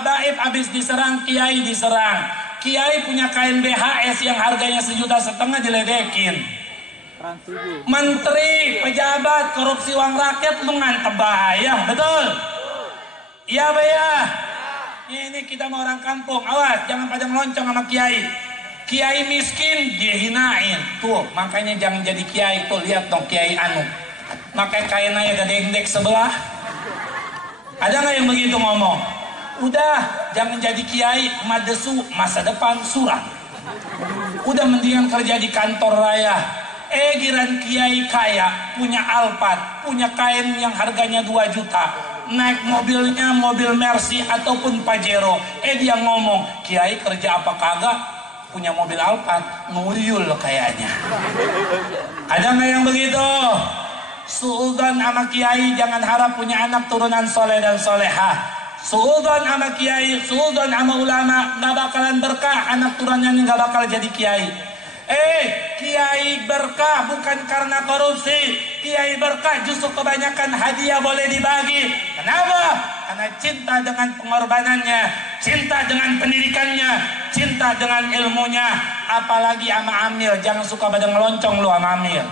Abaib habis diserang, kiai diserang. Kiai punya kain BHS yang harganya 1,5 juta diledekin. Menteri, pejabat, korupsi uang rakyat lu ngantep bahaya, betul? Iya ya. Ini kita mau orang kampung, awas jangan pada ngeloncong sama kiai. Kiai miskin dihinain, tuh makanya jangan jadi kiai. Tuh lihat dong kiai anu, pakai kain aja gede indeks sebelah. Ada nggak yang begitu ngomong? Udah jangan jadi kiai, madesu masa depan suram. Udah mendingan kerja di kantor raya. Giran kiai kaya, punya Alphard, punya kain yang harganya 2 juta, naik mobilnya mobil Mercy ataupun Pajero. Dia ngomong, kiai kerja apa kagak? Punya mobil Alphard, nguyul kayaknya. Ada nggak yang begitu? Suudzon sama kiai, jangan harap punya anak turunan soleh dan solehah. Suudzon sama kiai, suudzon sama ulama, nggak bakalan berkah anak turunannya, nggak bakal jadi kiai. Kiai berkah bukan karena korupsi. Kiai berkah justru kebanyakan hadiah boleh dibagi. Kenapa? Karena cinta dengan pengorbanannya, cinta dengan pendidikannya, cinta dengan ilmunya. Apalagi sama Amil, jangan suka pada ngeloncong lu sama Amil.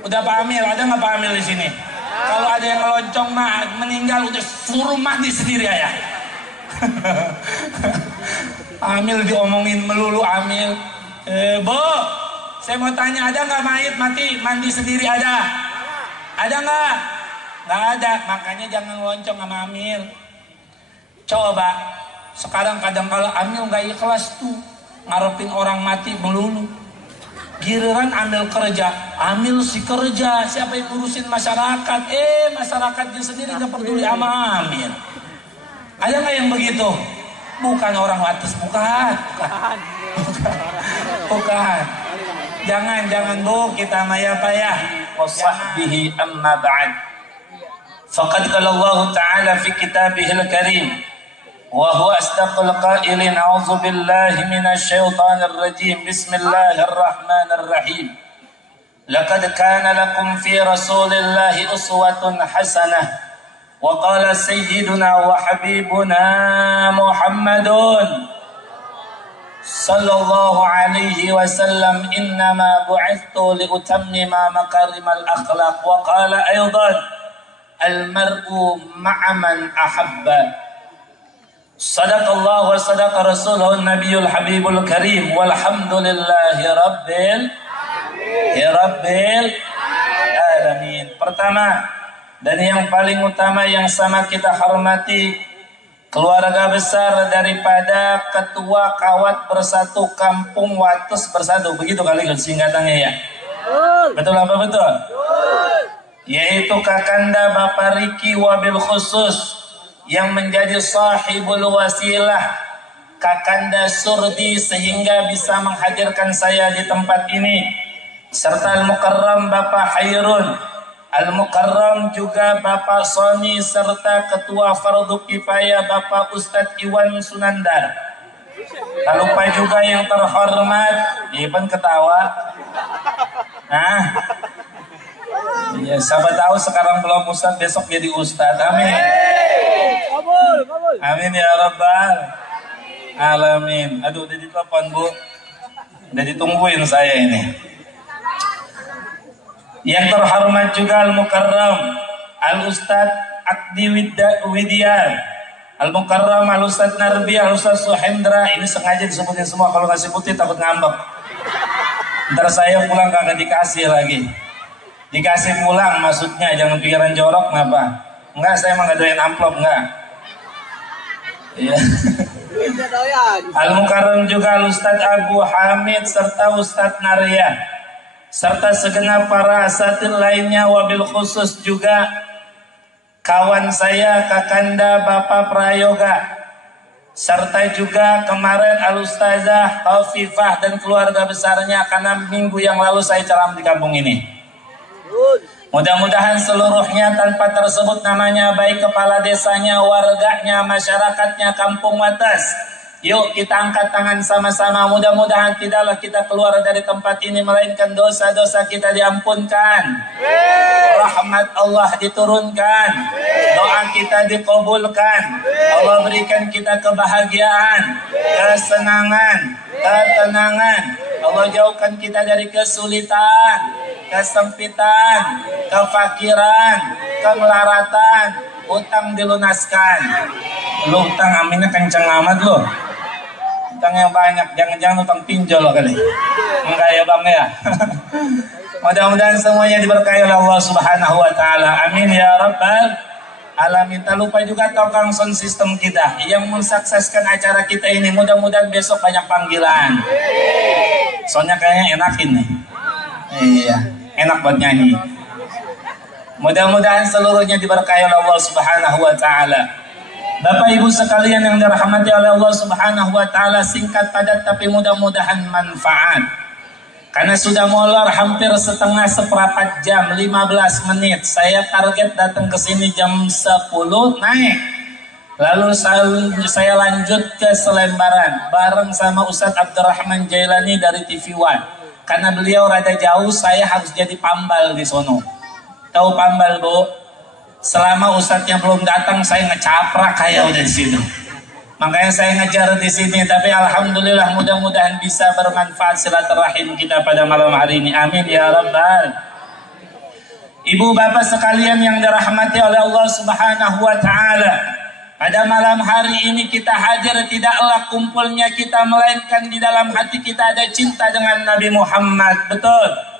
Udah Pak Amil, ada nggak Pak Amil di sini? Kalau ada yang ngeloncong mah meninggal udah suruh mati sendiri ya. Amil diomongin melulu Amil. Bo, saya mau tanya, ada nggak mayit mandi sendiri ada? Ada nggak? Nggak ada, makanya jangan loncong sama Amil. Coba, sekarang kadang kalau Amil nggak ikhlas tuh, ngarepin orang mati melulu. Giliran Amil kerja, Amil si kerja, siapa yang ngurusin masyarakat? Masyarakatnya sendiri nggak peduli sama Amil. Ada nggak yang begitu? Bukan orang wates, bukan. Jangan Bu, kita maya payah. Wasahbihi amma ba'd. Faqad qala Allah Ta'ala fi kitabihil karim wa huwa asdaqul qailin, a'udzu billahi minasy syaithanir rajim. Bismillahirrahmanirrahim. Laqad kana lakum fi Rasulillahi uswatun hasanah. Wa qala sayyiduna wa habibuna Muhammadun sallallahu alaihi wasallam, innama bu'ithtu liutammima makarimal akhlaq. Wa qala aydan, al-mar'u ma'a man ahabba. Sadaqallahu wa sadaqa rasuluhu nabiyul habibul karim, walhamdulillahi rabbil alamin. Pertama dan yang paling utama yang sama kita hormati, keluarga besar daripada ketua kawat bersatu kampung Wates bersatu, begitu kali singkatannya ya. Betul apa betul? Yaitu Kakanda Bapak Riki wabil khusus yang menjadi sahibul wasilah Kakanda Surdi sehingga bisa menghadirkan saya di tempat ini, serta Al-Mukarram Bapak Hairun, Al-Mukarram juga Bapak Soni, serta Ketua Fardu Kifayah Bapak Ustadz Iwan Sunandar. Tak lupa juga yang terhormat, Iban ketawa. Nah, ya, siapa tahu sekarang belum Ustadz, besok jadi Ustadz. Amin. Amin ya Rabbal Alamin. Aduh, udah ditelepon Bu, udah ditungguin saya ini. Yang terhormat juga Al-Mukarram Al-Ustadz Akdi Widyar, Al-Mukarram Al-Ustadz Narbi, Al-Ustadz Suhendra. Ini sengaja disebutin semua, kalau nggak sebutin takut ngambek. Ntar saya pulang kagak dikasih lagi. Dikasih pulang maksudnya, jangan pikiran jorok ngapa? Enggak, saya emang nggak doyan amplop, enggak. Iya. Al-Mukarram juga Al-Ustadz Abu Hamid serta Ustadz Narya, serta segenap para asatidz lainnya, wabil khusus juga kawan saya Kakanda Bapak Prayoga, serta juga kemarin Al-Ustazah Taufifah dan keluarga besarnya, karena minggu yang lalu saya ceramah di kampung ini. Mudah-mudahan seluruhnya tanpa tersebut namanya, baik kepala desanya, warganya, masyarakatnya kampung Wates, Yuk kita angkat tangan sama-sama. Mudah-mudahan tidaklah kita keluar dari tempat ini melainkan dosa-dosa kita diampunkan, rahmat Allah diturunkan, doa kita dikabulkan, Allah berikan kita kebahagiaan, kesenangan, ketenangan. Allah jauhkan kita dari kesulitan, kesempitan, kefakiran, kemelaratan. Utang dilunaskan. Lu utang aminnya kencang amat lu. Utangnya banyak, jangan-jangan utang pinjol kali. Enggak ya bang ya. Mudah-mudahan semuanya diberkahi oleh Allah Subhanahu wa taala. Amin ya rabbal alamin. Tak lupa juga Tokang sound system kita yang mensukseskan acara kita ini. Mudah-mudahan besok banyak panggilan. Soalnya kayaknya enakin nih. Iya, enak buat nyanyi. Mudah-mudahan seluruhnya diberkahi oleh Allah Subhanahu wa taala. Bapak Ibu sekalian yang dirahmati oleh Allah Subhanahu wa taala, singkat padat tapi mudah-mudahan manfaat. Karena sudah molor hampir setengah seperempat jam, 15 menit. Saya target datang ke sini jam 10 naik. Lalu saya lanjut ke Selembaran bareng sama Ustadz Abdurrahman Jailani dari TV One. Karena beliau rada jauh, saya harus jadi pambal di sono. Tahu pambal, Bu? Selama ustadznya belum datang, saya ngecaprak kayak udah di situ. Makanya saya ngejar di sini. Tapi alhamdulillah, mudah-mudahan bisa bermanfaat silaturahim kita pada malam hari ini. Amin ya rabbal. Ibu bapak sekalian yang dirahmati oleh Allah Subhanahu wa taala, pada malam hari ini kita hadir tidaklah kumpulnya kita, melainkan di dalam hati kita ada cinta dengan Nabi Muhammad. Betul.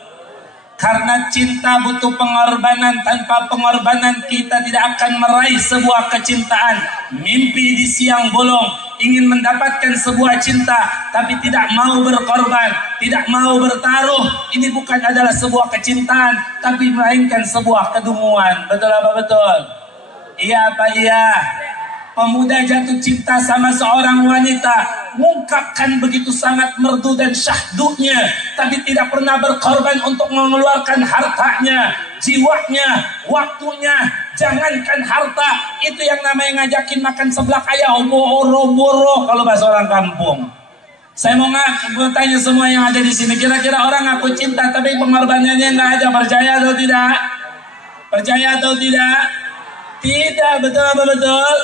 Karena cinta butuh pengorbanan. Tanpa pengorbanan kita tidak akan meraih sebuah kecintaan. Mimpi di siang bolong, ingin mendapatkan sebuah cinta tapi tidak mau berkorban, tidak mau bertaruh. Ini bukan adalah sebuah kecintaan, tapi melainkan sebuah kedunguan. Betul apa betul? Iya apa iya? Pemuda jatuh cinta sama seorang wanita, mengungkapkan begitu sangat merdu dan syahdunya, tapi tidak pernah berkorban untuk mengeluarkan hartanya, jiwanya, waktunya. Jangankan harta, itu yang namanya ngajakin makan seblak ayam, boro-boro kalau bahasa orang kampung. Saya mau tanya semua yang ada di sini, kira-kira orang ngaku cinta tapi pengorbanannya nggak ada, percaya atau tidak? Percaya atau tidak? Tidak, betul apa betul?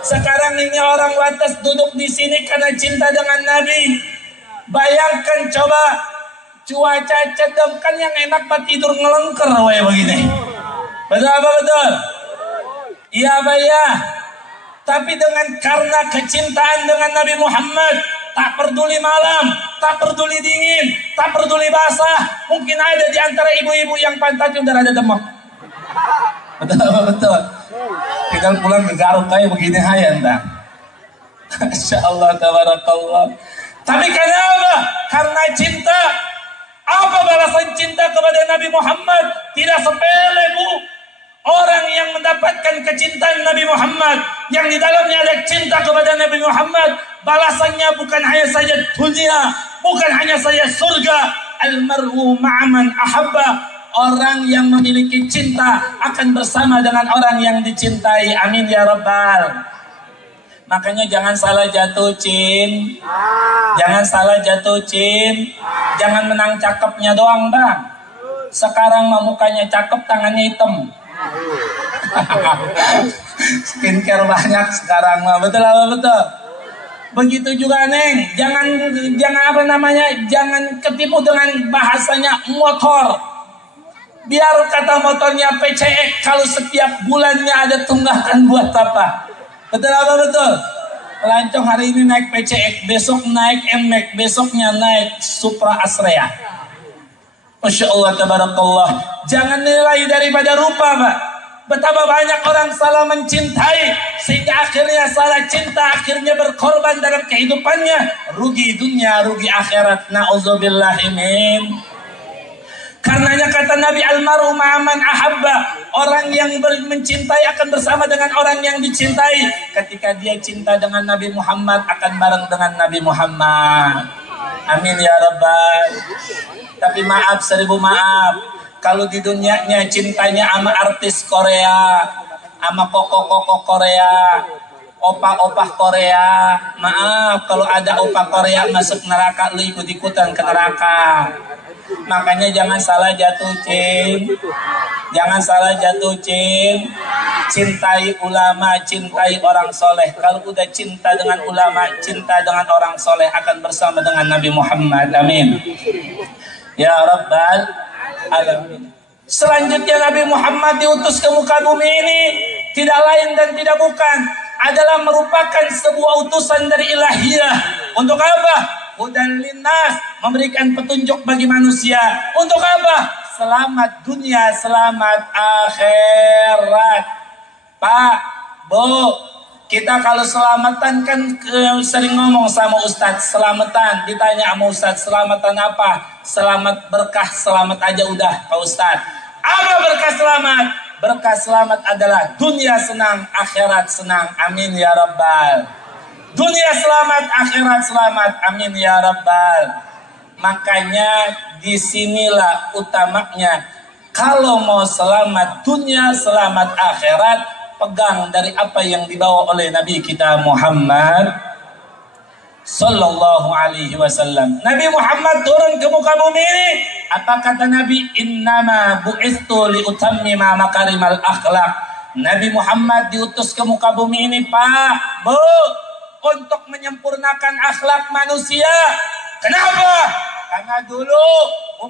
Sekarang ini orang lantas duduk di sini karena cinta dengan Nabi. Bayangkan coba cuaca cedem, kan yang enak pak tidur ngelengker kayak begini. Betul apa betul? Iya apa ya? Tapi karena kecintaan dengan Nabi Muhammad, tak peduli malam, tak peduli dingin, tak peduli basah. Mungkin ada di antara ibu-ibu yang pantatnya udah ada demam. Betul apa betul? Tinggal pulang ke Garut kayak begini aja entah. Masya Allah tabarakallah. Tapi kenapa? Karena cinta. Apa balasan cinta kepada Nabi Muhammad? Tidak sepele, Bu. Orang yang mendapatkan kecintaan Nabi Muhammad, yang di dalamnya ada cinta kepada Nabi Muhammad, balasannya bukan hanya saja dunia, bukan hanya saja surga. Al-mar'u ma'aman ahabba. Orang yang memiliki cinta akan bersama dengan orang yang dicintai. Amin ya rabbal. Makanya jangan salah jatuh, Cin. Jangan salah jatuh, Cin. Jangan menang cakepnya doang, Bang. Sekarang mukanya cakep, tangannya hitam. Skincare banyak sekarang mah. Betul apa betul? Begitu juga Neng. Jangan apa namanya? Jangan ketipu dengan bahasanya motor. Biar kata motornya PCX, kalau setiap bulannya ada tunggakan buat apa? Betul apa betul? Pelancong hari ini naik PCX, besok naik NMAX, besoknya naik Supra Astrea. Masya Allah tabarakallah. Jangan nilai daripada rupa, Pak. Betapa banyak orang salah mencintai, sehingga akhirnya salah cinta, akhirnya berkorban dalam kehidupannya. Rugi dunia, rugi akhirat. Na'udzubillahi min. Karenanya kata Nabi, almaru ma'aman ahabba. Orang yang mencintai akan bersama dengan orang yang dicintai. Ketika dia cinta dengan Nabi Muhammad, akan bareng dengan Nabi Muhammad. Amin ya rabbal. Tapi maaf, 1000 maaf, kalau di dunianya cintanya sama artis Korea, sama koko-koko Korea, Opa-opa Korea, maaf kalau ada opa Korea masuk neraka, lu ikut-ikutan ke neraka. Makanya jangan salah jatuh, Cin. Jangan salah jatuh, Cin. Cintai ulama, cintai orang soleh. Kalau udah cinta dengan ulama, cinta dengan orang soleh, akan bersama dengan Nabi Muhammad. Amin. Ya Rabbal Alamin. Selanjutnya Nabi Muhammad diutus ke muka bumi ini tidak lain dan tidak bukan adalah merupakan sebuah utusan dari ilahiyah. Untuk apa? Hudan linnas, memberikan petunjuk bagi manusia. Untuk apa? Selamat dunia, selamat akhirat. Pak, Bu, kita kalau selamatan kan sering ngomong sama Ustadz, selamatan. Ditanya sama Ustadz, selamatan apa? Selamat berkah, selamat aja udah Pak Ustadz. Apa berkah selamat? Berkah selamat adalah dunia senang, akhirat senang. Amin ya Rabbal. Dunia selamat, akhirat selamat. Amin ya Rabbal. Makanya disinilah utamanya. Kalau mau selamat dunia, selamat akhirat, pegang dari apa yang dibawa oleh Nabi kita Muhammad Sallallahu alaihi wasallam. Nabi Muhammad turun ke muka bumi ini. Apa kata Nabi? Innama bu'istu liutammima makarimal akhlak. Nabi Muhammad diutus ke muka bumi ini, Pak, Bu, untuk menyempurnakan akhlak manusia. Kenapa? Karena dulu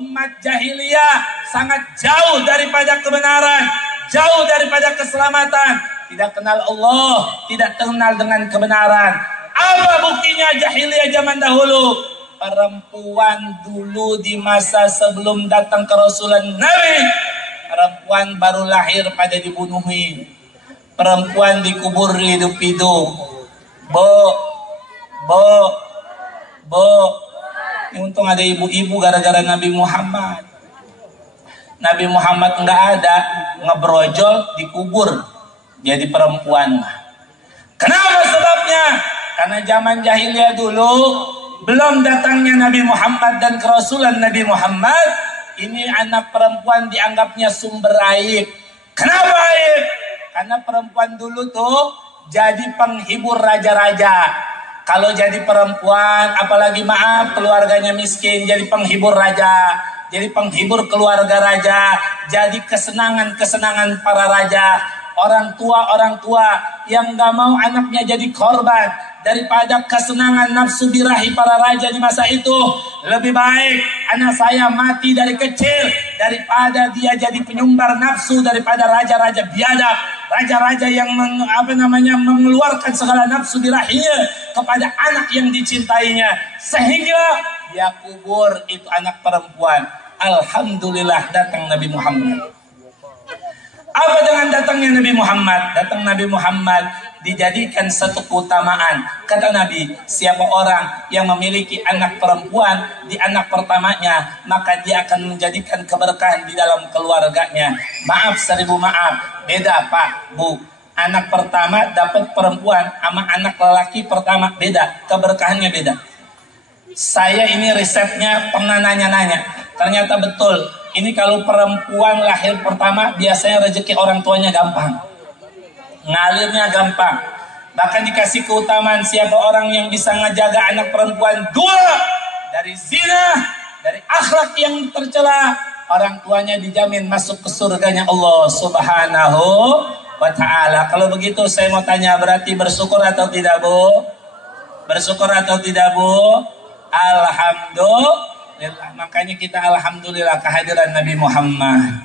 umat jahiliyah sangat jauh daripada kebenaran, jauh daripada keselamatan, tidak kenal Allah, tidak kenal dengan kebenaran. Apa buktinya jahiliyah zaman dahulu? Perempuan dulu di masa sebelum datang ke Rasulullah Nabi, perempuan baru lahir pada dibunuhi, perempuan dikubur hidup-hidup. Bo, untung ada ibu-ibu gara-gara Nabi Muhammad. Nabi Muhammad nggak ada, ngebrojol dikubur jadi perempuan. Kenapa sebabnya? Karena zaman jahiliyah dulu belum datangnya Nabi Muhammad dan kerasulan Nabi Muhammad, ini anak perempuan dianggapnya sumber aib. Kenapa aib? Karena perempuan dulu tuh jadi penghibur raja-raja. Kalau jadi perempuan, apalagi maaf keluarganya miskin, jadi penghibur raja, jadi penghibur keluarga raja, jadi kesenangan-kesenangan para raja. Orang tua yang gak mau anaknya jadi korban daripada kesenangan nafsu birahi para raja di masa itu. Lebih baik anak saya mati dari kecil daripada dia jadi penyumbar nafsu daripada raja-raja biadab, raja-raja yang mengeluarkan segala nafsu birahinya kepada anak yang dicintainya, sehingga dia kubur itu anak perempuan. Alhamdulillah datang Nabi Muhammad. Apa dengan datangnya Nabi Muhammad? Datang Nabi Muhammad dijadikan satu keutamaan. Kata Nabi, siapa orang yang memiliki anak perempuan di anak pertamanya, maka dia akan menjadikan keberkahan di dalam keluarganya. Maaf, seribu maaf, beda Pak, Bu. Anak pertama dapat perempuan sama anak lelaki pertama beda, keberkahannya beda. Saya ini risetnya pernah nanya-nanya, ternyata betul. Ini kalau perempuan lahir pertama biasanya rezeki orang tuanya gampang, ngalirnya gampang. Bahkan dikasih keutamaan siapa orang yang bisa ngejaga anak perempuan dua dari zina, dari akhlak yang tercela, orang tuanya dijamin masuk ke surganya Allah Subhanahu wa ta'ala. Kalau begitu saya mau tanya, berarti bersyukur atau tidak, Bu? Bersyukur atau tidak, Bu? Alhamdulillah. Makanya kita alhamdulillah kehadiran Nabi Muhammad.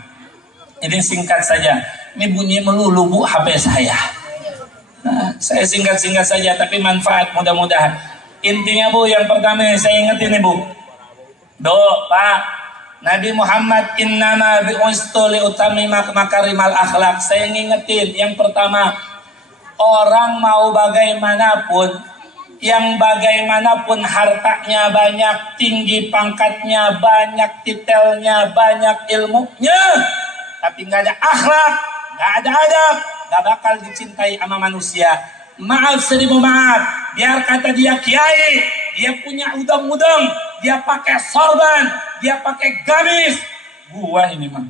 Ini singkat saja. Ini bunyi melulu Bu HP saya. Nah, saya singkat-singkat saja tapi manfaat mudah-mudahan. Intinya Bu, yang pertama yang saya ingetin nih Bu. Pak, Nabi Muhammad innama bi'ustu liutammima makarimal akhlak. Saya ngingetin yang pertama, orang mau bagaimanapun, yang bagaimanapun hartanya banyak, tinggi pangkatnya banyak, titelnya banyak, ilmunya, tapi nggak ada akhlak, nggak ada adab, nggak bakal dicintai sama manusia. Maaf, seribu maaf, biar kata dia kiai, dia punya udang-udang, dia pakai sorban, dia pakai gamis, gua ini mah.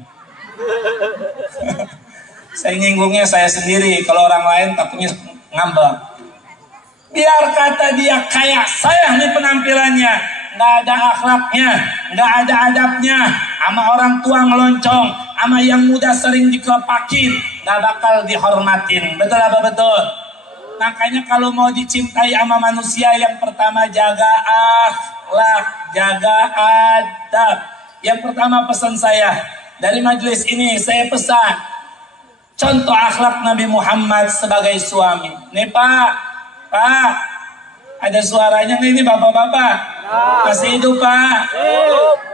Saya nyinggungnya saya sendiri, kalau orang lain takutnya ngambek. Biar kata dia kayak saya nih penampilannya, nggak ada akhlaknya, nggak ada adabnya, sama orang tua ngeloncong, sama yang muda sering dikelepakin, nggak bakal dihormatin. Betul apa betul? Makanya kalau mau dicintai sama manusia, yang pertama jaga akhlak, jaga adab. Yang pertama pesan saya dari majelis ini, saya pesan contoh akhlak Nabi Muhammad sebagai suami. Nih Pak, ada suaranya nih, ini bapak-bapak masih hidup Pak?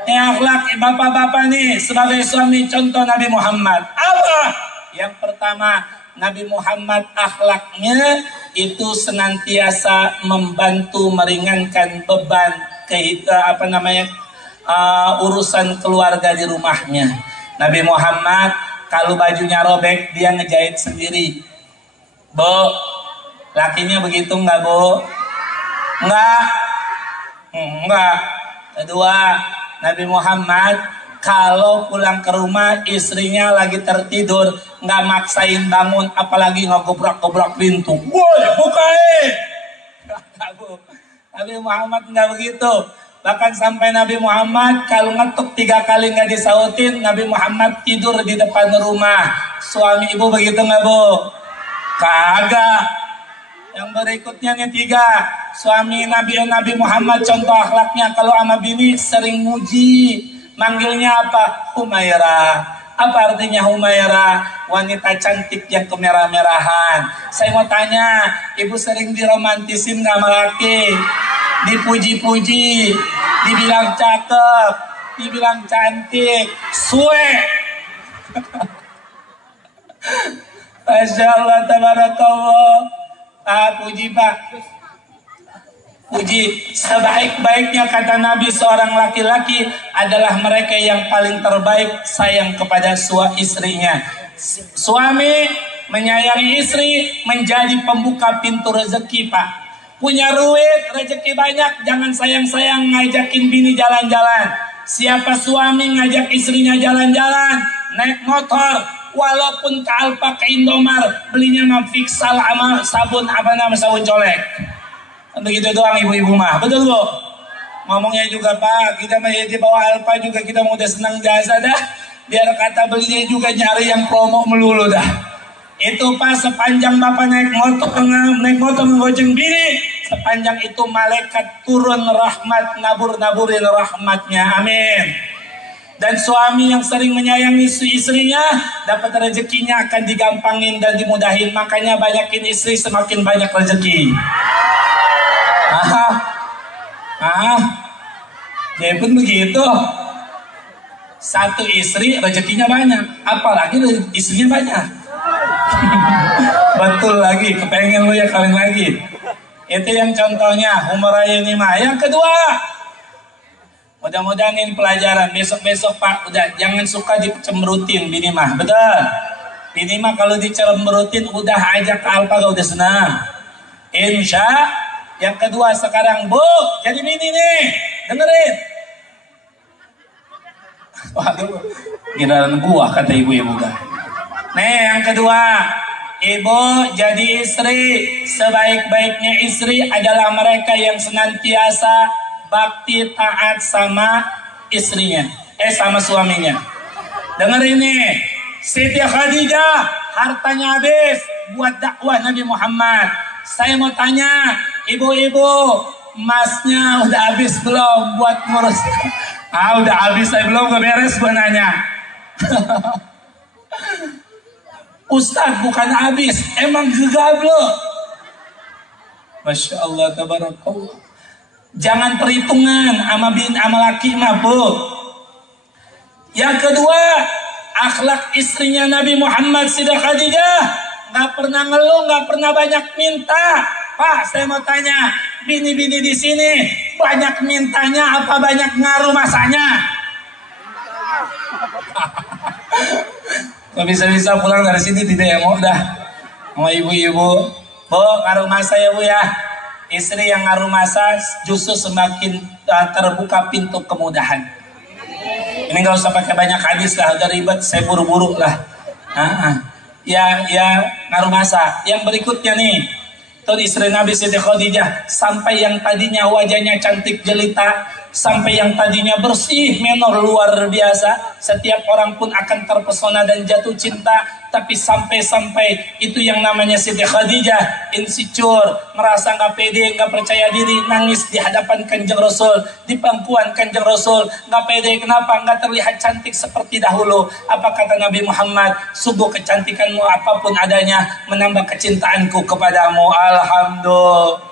Ini akhlak bapak-bapak nih sebagai suami, contoh Nabi Muhammad apa? Yang pertama, Nabi Muhammad akhlaknya itu senantiasa membantu meringankan beban urusan keluarga di rumahnya. Nabi Muhammad kalau bajunya robek dia ngejahit sendiri. Bu, lakinya begitu enggak Bu? Enggak. Kedua, Nabi Muhammad kalau pulang ke rumah istrinya lagi tertidur, nggak maksain bangun, apalagi ngegobrak-gobrak pintu. Woi, bukain! Nabi Muhammad nggak begitu. Bahkan sampai Nabi Muhammad kalau ngetuk 3 kali nggak disautin, Nabi Muhammad tidur di depan rumah. Suami ibu begitu nggak Bu? Kagak. Yang berikutnya nih 3. Suami Nabi Muhammad contoh akhlaknya kalau sama bini sering muji. Manggilnya apa? Humaira. Apa artinya Humaira? Wanita cantik yang kemerah-merahan. Saya mau tanya, ibu sering diromantisin gak sama laki? Dipuji-puji, dibilang cakep, dibilang cantik, suwe. Masya Allah, tabarakallah. Puji Pak. Puji, sebaik-baiknya kata Nabi seorang laki-laki adalah mereka yang paling terbaik sayang kepada istrinya. Suami menyayangi istri menjadi pembuka pintu rezeki Pak. Punya duit, rezeki banyak, jangan sayang-sayang ngajakin bini jalan-jalan. Siapa suami ngajak istrinya jalan-jalan, naik motor, walaupun ke Alfa, ke Indomar, belinya mah Fixal sama sabun sabun colek. Begitu doang ibu-ibu mah, betul Bu? Ngomongnya juga Pak, kita mah di bawah Alfa juga kita mau udah senang jasa dah. Biar kata belinya juga nyari yang promo melulu dah. Itu Pak, sepanjang Bapak naik motor ngegoceng bini, sepanjang itu malaikat turun rahmat, nabur-naburin rahmatnya, amin. Dan suami yang sering menyayangi istrinya, dapat rezekinya akan digampangin dan dimudahin. Makanya banyakin istri semakin banyak rezeki. Dia pun begitu. Satu istri rezekinya banyak, apalagi istrinya banyak. Betul lagi, kepengen lu ya kawin lagi. Itu yang contohnya Humaira ini mah. Yang kedua, mudah-mudahan ini pelajaran. Besok-besok Pak, udah jangan suka dicemberutin bini mah, betul. Bini mah kalau dicemberutin udah ajak ke Alfa udah senang. Insya. Yang kedua sekarang Bu, jadi bini nih, dengerin. Waduh, giliran gua kata ibu-ibu kan. Nih yang kedua, ibu jadi istri, sebaik-baiknya istri adalah mereka yang senantiasa bakti taat sama istrinya, sama suaminya. Dengerin nih, Siti Khadijah hartanya habis buat dakwah Nabi Muhammad. Saya mau tanya, ibu-ibu, emasnya udah habis belum buat ngurus? Udah habis, saya belum beres gua nanya. Ustaz bukan habis, emang gegablo. Masya Allah, tabarakallah. Jangan perhitungan sama laki mah Bu. Yang kedua, akhlak istrinya Nabi Muhammad Siti Khadijah. Nggak pernah ngeluh, nggak pernah banyak minta. Pak, saya mau tanya, bini-bini di sini banyak mintanya apa banyak ngaruh masanya? Nggak bisa-bisa pulang dari sini tidak ya mau dah. Sama ibu-ibu, Bu, ngaruh masa ya Bu ya. Istri yang ngaruh masa justru semakin terbuka pintu kemudahan. Ini nggak usah pakai banyak hadis lah, udah ribet, saya buru-buru lah. Ya ngaruh masa. Yang berikutnya nih, Tuh istri Nabi Siti Khadijah, sampai yang tadinya wajahnya cantik jelita, sampai yang tadinya bersih menor luar biasa, setiap orang pun akan terpesona dan jatuh cinta. Tapi sampai-sampai itu yang namanya Siti Khadijah insecure, merasa nggak pede, nggak percaya diri, nangis di hadapan Kanjeng Rasul, di pangkuan Kanjeng Rasul, nggak pede. Kenapa? Nggak terlihat cantik seperti dahulu. Apa kata Nabi Muhammad? Sungguh kecantikanmu apapun adanya menambah kecintaanku kepadamu. Alhamdulillah.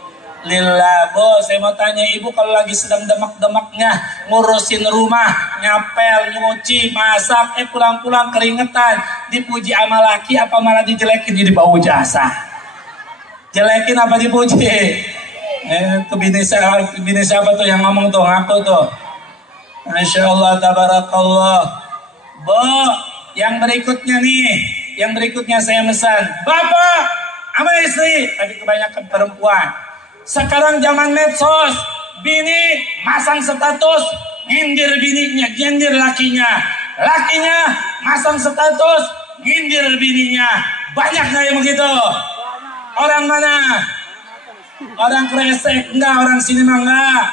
Bos, saya mau tanya ibu, kalau lagi sedang demak-demaknya ngurusin rumah, ngapel, nyuci, masak, pulang-pulang keringetan, dipuji sama laki apa malah dijelekin? Jadi bau jasa. Jelekin apa dipuji? Itu bini siapa tuh yang ngomong tuh? Ngaku tuh. Masya Allah, tabarakallah. Bo, yang berikutnya nih, yang berikutnya saya pesan, bapak sama istri, tapi kebanyakan perempuan. Sekarang zaman medsos, bini masang status, nyindir bininya, nyindir lakinya. Lakinya masang status, nyindir bininya. Banyak nggak yang begitu? Orang mana? Orang kresek? Enggak, orang sini mah enggak.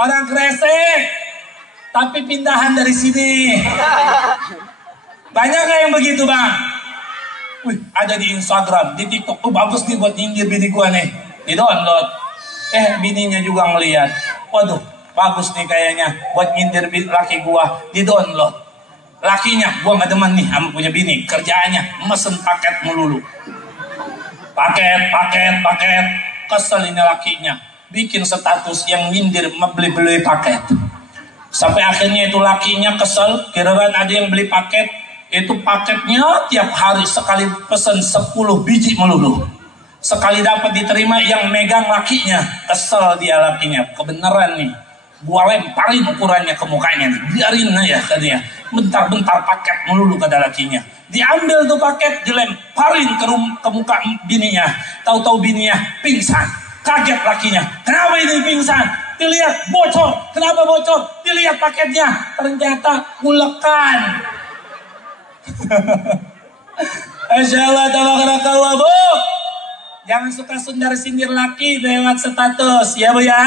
Orang kresek, tapi pindahan dari sini. Banyak nggak yang begitu, Bang? Wih, ada di Instagram, di TikTok. Oh, bagus nih buat nyindir bini gua nih. Di download. Bininya juga ngeliat. Waduh, bagus nih kayaknya buat nyindir laki gua. Di download. Lakinya, gua gak demen nih sama punya bini. Kerjaannya mesen paket melulu. Paket. Kesel ini lakinya. Bikin status yang nyindir beli-beli paket. Sampai akhirnya itu lakinya kesel. Kirain ada yang beli paket. Itu paketnya tiap hari sekali pesen 10 biji melulu. Sekali dapat diterima yang megang lakinya. Kesel dia lakinya. Kebenaran nih. Gua lemparin ukurannya ke mukanya nih. Biarin aja katanya. Bentar-bentar paket melulu kata lakinya. Diambil tuh paket, dilemparin ke muka bininya. Tahu-tahu bininya pingsan. Kaget lakinya. Kenapa ini pingsan? Dilihat bocor. Kenapa bocor? Dilihat paketnya. Ternyata ulekan. Masya Allah, tabarakallah, Bu. Jangan suka sundar sindir laki lewat status, ya Bu ya.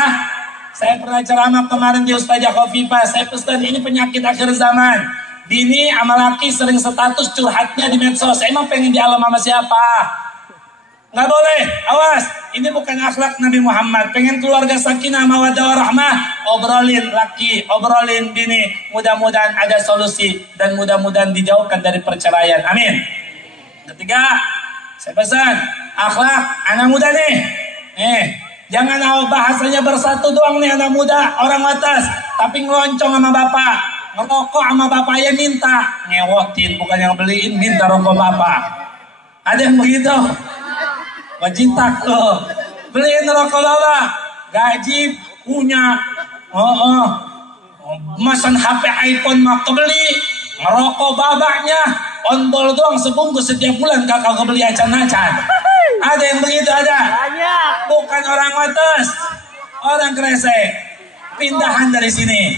Saya pernah ceramah kemarin di Ustazah Khofifah. Saya pesan, ini penyakit akhir zaman. Bini sama laki sering status curhatnya di medsos. Emang pengen di alam sama siapa? Nggak boleh, awas. Ini bukan akhlak Nabi Muhammad. Pengen keluarga sakinah mawaddah warahmah, obrolin laki, obrolin bini. Mudah-mudahan ada solusi dan mudah-mudahan dijauhkan dari perceraian. Amin. Ketiga, saya pesan akhlak anak muda nih. Jangan bahasanya bersatu doang nih anak muda, orang atas, tapi ngeloncong sama bapak, ngerokok sama bapak ya minta, ngewotin bukan yang beliin, minta rokok bapak. Ada yang begitu? Wajib takut. Beliin rokok bapak, gaji punya, mesen HP iPhone mah kebeli, ngerokok babaknya, ondol doang sebungkus setiap bulan kakak kebeli acan-acan. Ada yang begitu, ada. Bukan orang atas, orang kresek. Pindahan dari sini.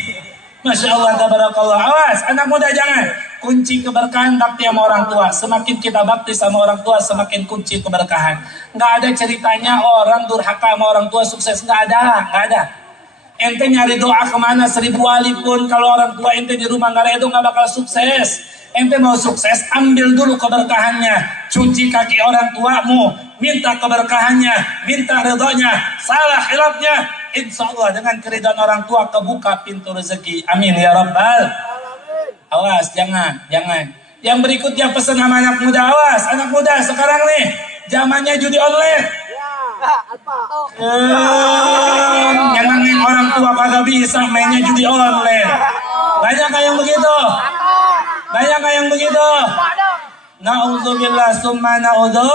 Masya Allah, tabarakallah. Awas, anak muda jangan. Kunci keberkahan bakti sama orang tua. Semakin kita bakti sama orang tua, semakin kunci keberkahan. Nggak ada ceritanya orang durhaka sama orang tua sukses. Nggak ada. Ente nyari doa kemana 1000 wali pun, kalau orang tua ente di rumah nggak redo, nggak bakal sukses. Ente mau sukses, ambil dulu keberkahannya. Cuci kaki orang tuamu, minta keberkahannya, minta ridhonya. Salah khilafnya, insya Allah dengan keridhaan orang tua kebuka pintu rezeki. Amin ya Rabbal. Awas, jangan. Yang berikutnya pesan sama anak muda, awas anak muda sekarang nih zamannya judi online. Nyenengin orang tua kagak bisa, mainnya judi online. Banyak yang begitu. Na'udzubillah summa na'udzu.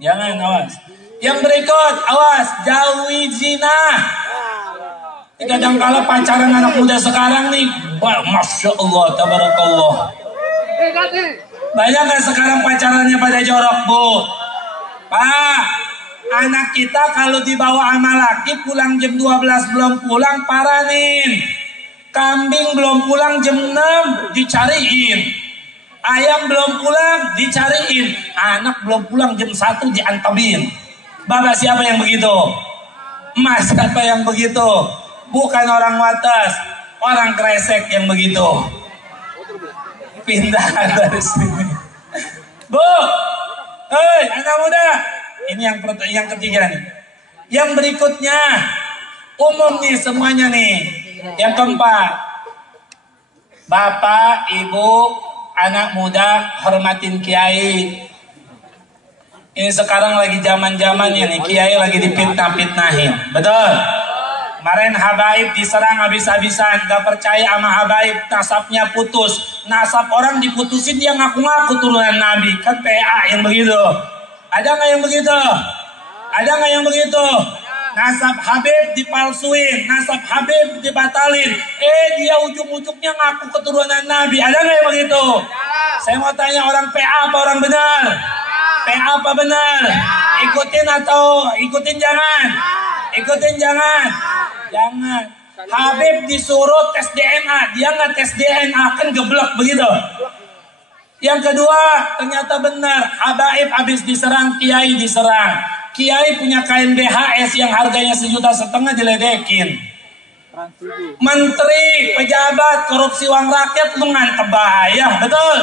Jangan, awas. Yang berikut, awas, jauhi zina. Kadang-kala pacaran anak muda sekarang nih, Masya Allah, tabarakallah. Banyak kan sekarang pacarannya pada jorok, Bu? Pak, anak kita kalau dibawa sama laki pulang jam 12 belum pulang, paranin. Kambing belum pulang jam 6 dicariin. Ayam belum pulang dicariin, anak belum pulang jam 1 diantemin. Bapak siapa yang begitu? Mas siapa yang begitu? Bukan orang Wates, orang Kresek yang begitu. Pindah dari sini. Bu, hei anak muda. Ini yang ketiga nih. Yang berikutnya umum nih semuanya nih. Yang keempat, bapak, ibu, anak muda hormatin kiai. Ini sekarang lagi zaman-zamannya nih, kiai lagi dipitnah-pitnahin. Betul? Kemarin habaib diserang habis-habisan, gak percaya sama habaib, nasabnya putus. Nasab orang diputusin, dia ngaku-ngaku turunan Nabi. Kan PA yang begitu. Ada nggak yang begitu? Ada nggak yang begitu? Nasab Habib dipalsuin, nasab Habib dibatalin. Dia ujung-ujungnya ngaku keturunan Nabi. Ada nggak yang begitu? Saya mau tanya, orang PA apa orang benar? PA apa benar? Ikutin atau ikutin jangan? Ikutin jangan? Jangan. Habib disuruh tes DNA, dia nggak tes DNA, kan geblek begitu. Yang kedua, ternyata benar, habaib habis diserang, kiai diserang. Kiai punya kain BHS yang harganya 1,5 juta diledekin. Menteri, pejabat, korupsi uang rakyat, lu ngantep bahaya, betul?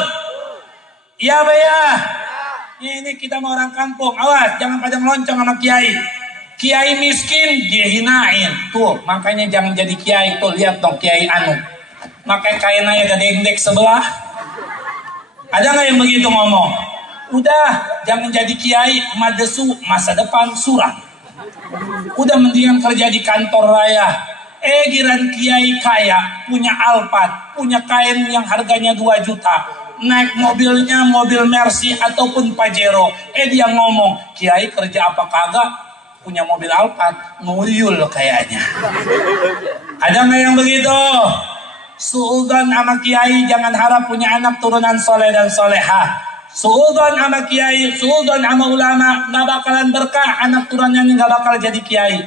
Iya, Baya. Ini kita mau orang kampung, awas, jangan pada meloncong sama kiai. Kiai miskin, dihinain. Tuh, makanya jangan jadi kiai. Tuh, lihat dong kiai anu. Makai kain aja gede-gede sebelah. Ada nggak yang begitu ngomong? Udah, jangan jadi kiai, madesu, masa depan suram. Udah mendingan kerja di kantor raya. Giran kiai kaya, punya Alphard, punya kain yang harganya 2 juta. Naik mobilnya mobil Mercy ataupun Pajero. Dia ngomong, kiai kerja apa kagak? Punya mobil Alphard, nguyul kayaknya. Ada nggak yang begitu? Suudzon sama kiai, jangan harap punya anak turunan soleh dan solehah. Suudzon sama kiai, suudzon sama ulama, nggak bakalan berkah. Anak turunannya nggak bakal jadi kiai.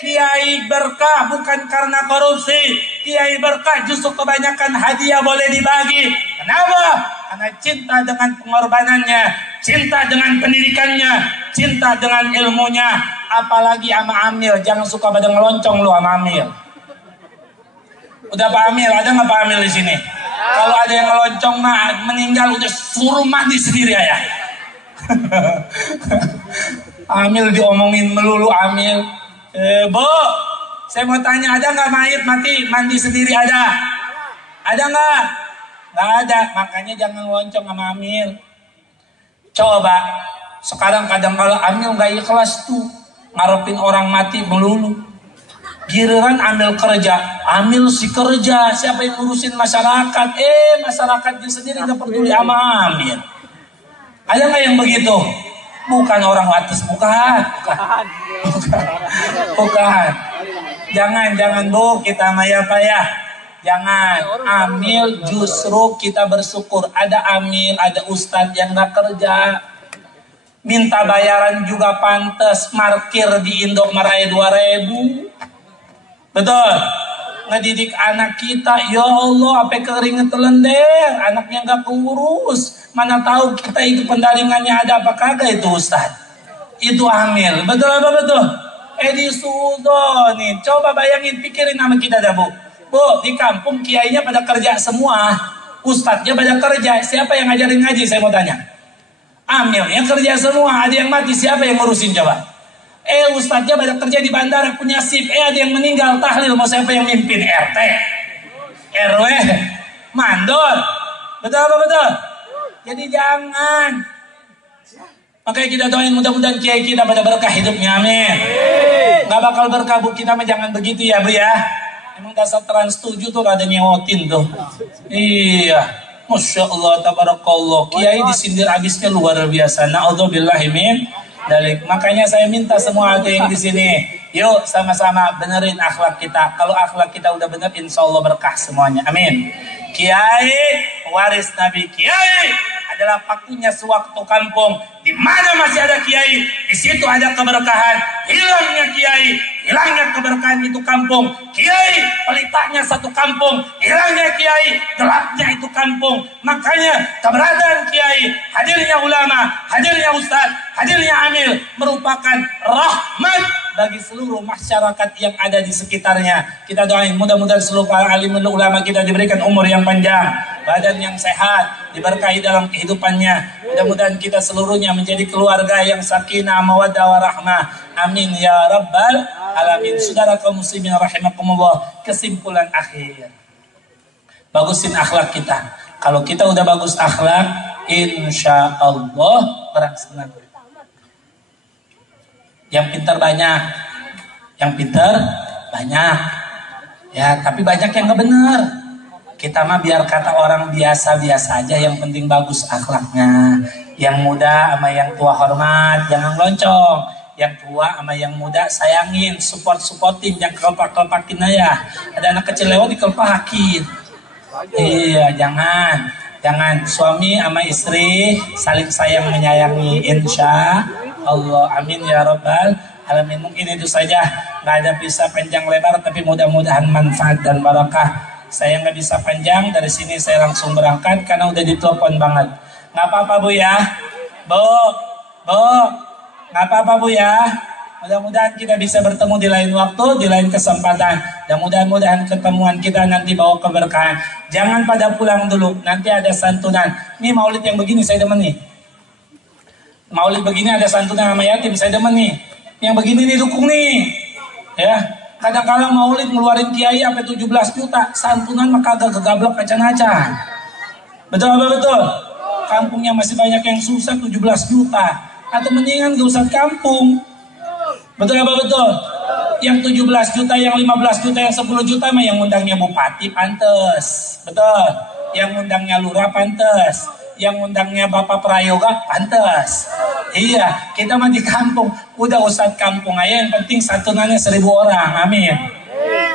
Kiai berkah bukan karena korupsi. Kiai berkah justru kebanyakan hadiah boleh dibagi. Kenapa? Karena cinta dengan pengorbanannya, cinta dengan pendidikannya, cinta dengan ilmunya. Apalagi sama Amil, jangan suka pada ngeloncong lu sama Amil. Udah Pak Amil, ada nggak Pak Amil di sini? Kalau ada yang ngeloncong mah meninggal udah suruh mati sendiri ya. Amil diomongin melulu Amil. Bu, saya mau tanya, ada nggak mayit mandi sendiri ada? Ada nggak? Nggak ada, makanya jangan ngeloncong sama Amil. Coba, sekarang kadang kalau Amil nggak ikhlas tuh ngarepin orang mati melulu. Giliran Amil kerja, Amil si kerja, siapa yang ngurusin masyarakat? Masyarakatnya sendiri nggak peduli sama Amil. Ada nggak yang begitu? Bukan orang Wates, bukan. Jangan Bu, kita maya payah. Jangan. Amil justru kita bersyukur. Ada Amil, ada Ustadz yang nggak kerja. Minta bayaran juga pantas, parkir di Indomaret 2.000. Betul, ngedidik anak kita, ya Allah, apa keringet telender, anaknya gak keurus. Mana tahu kita itu pendaringannya ada apa kagak itu Ustaz. Itu Amil, betul apa betul? Disudon, coba bayangin, pikirin sama kita dah Bu. Bu, di kampung kiainya pada kerja semua, Ustadznya pada kerja, siapa yang ngajarin ngaji saya mau tanya? Amil yang kerja semua, ada yang mati, siapa yang ngurusin coba? Ustadznya banyak kerja di bandara, punya SIP. Ada yang meninggal, tahlil, mau siapa yang mimpin? RT, RW, mandor. Betul apa betul? Jadi jangan. Makanya kita doain mudah-mudahan kiai kita pada berkah hidupnya, amin. Gak bakal berkah Bu, kita mah jangan begitu ya Bu ya. Emang dasar Trans 7 tuh ada nyewotin tuh. Iya, Masya Allah, tabarakallah. Kiai disindir abisnya luar biasa. Na'udzubillahi min dalik. Makanya saya minta semua ada yang di sini, yuk sama-sama benerin akhlak kita. Kalau akhlak kita udah bener, insya Allah berkah semuanya. Amin. Kiai waris Nabi. Kiai adalah waktunya sewaktu kampung. Di mana masih ada kiai, di situ ada keberkahan. Hilangnya kiai, hilangnya keberkahan itu kampung. Kiai, pelitanya satu kampung. Hilangnya kiai, gelapnya itu kampung. Makanya keberadaan kiai, hadirnya ulama, hadirnya ustadz, hadirnya amil merupakan rahmat bagi seluruh masyarakat yang ada di sekitarnya. Kita doain mudah-mudahan seluruh alim ulama kita diberikan umur yang panjang, badan yang sehat, diberkahi dalam kehidupannya. Mudah-mudahan kita seluruhnya menjadi keluarga yang sakinah, mawaddah, warahmah. Amin ya rabbal alamin. Saudara kaum muslimin rahimakumullah, kesimpulan akhir, bagusin akhlak kita. Kalau kita udah bagus akhlak, insya Allah orang senang. Yang pintar banyak, yang pintar banyak, ya. Tapi banyak yang nggak benar. Kita mah biar kata orang biasa-biasa aja. Yang penting bagus akhlaknya. Yang muda sama yang tua hormat, jangan loncong. Yang tua sama yang muda sayangin, supportin, jangan kelopak-kelopakin aja. Ada anak kecil lewat dikelopakin. Iya, jangan suami sama istri saling sayang menyayangi, insya Allah. Amin ya rabbal alamin. Mungkin itu saja, nggak ada bisa panjang lebar, tapi mudah-mudahan manfaat dan barakah. Saya nggak bisa panjang, dari sini saya langsung berangkat karena udah ditelepon banget. Nggak apa-apa Bu ya, Bu, nggak apa-apa Bu ya. Mudah-mudahan kita bisa bertemu di lain waktu, di lain kesempatan. Dan mudah-mudahan ketemuan kita nanti bawa keberkahan. Jangan pada pulang dulu, nanti ada santunan. Ini maulid yang begini saya demen nih. Maulid begini ada santunan sama yatim, saya demen nih. Yang begini nih dukung nih. Ya, kadang-kadang maulid ngeluarin kiai sampai 17 juta, santunan maka agak gegablok acan-acan. Betul apa betul? Kampungnya masih banyak yang susah 17 juta. Atau mendingan gak usah kampung. Betul apa betul? Yang 17 juta, yang 15 juta, yang 10 juta mah yang undangnya bupati pantes. Betul. Yang undangnya lurah pantes. Yang undangnya Bapak Prayoga pantes. Iya, kita mah di kampung. Udah ustadz kampung aja, yang penting santunannya 1000 orang. Amin.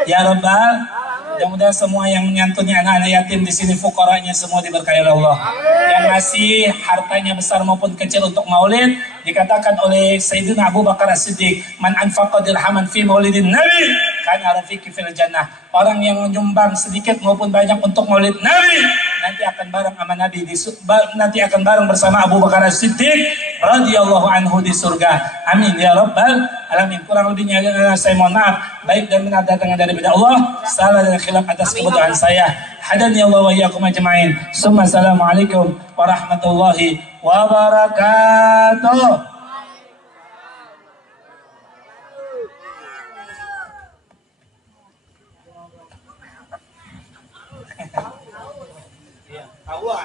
Ya Rabbal. Mudah-mudahan semua yang menyantuni anak-anak yatim di sini, fuqaranya semua diberkahi oleh Allah. Yang ngasih hartanya besar maupun kecil untuk maulid, dikatakan oleh Sayyidina Abu Bakar As-Siddiq, man anfaqa dirhaman fi maulidin Nabi kana rafiqi fil jannah. Orang yang menyumbang sedikit maupun banyak untuk maulid Nabi, nanti akan bareng sama Nabi nanti akan bareng bersama Abu Bakar As-Siddiq radhiyallahu anhu di surga. Amin ya rabbal alamin. Kurang lebihnya saya mohon maaf, baik dan benar datang dari Allah. Salah dan khilaf atas kebutuhan saya. Hadani Allah wa iyyakum ajma'in. Assalamualaikum warahmatullahi wabarakatuh. Allah.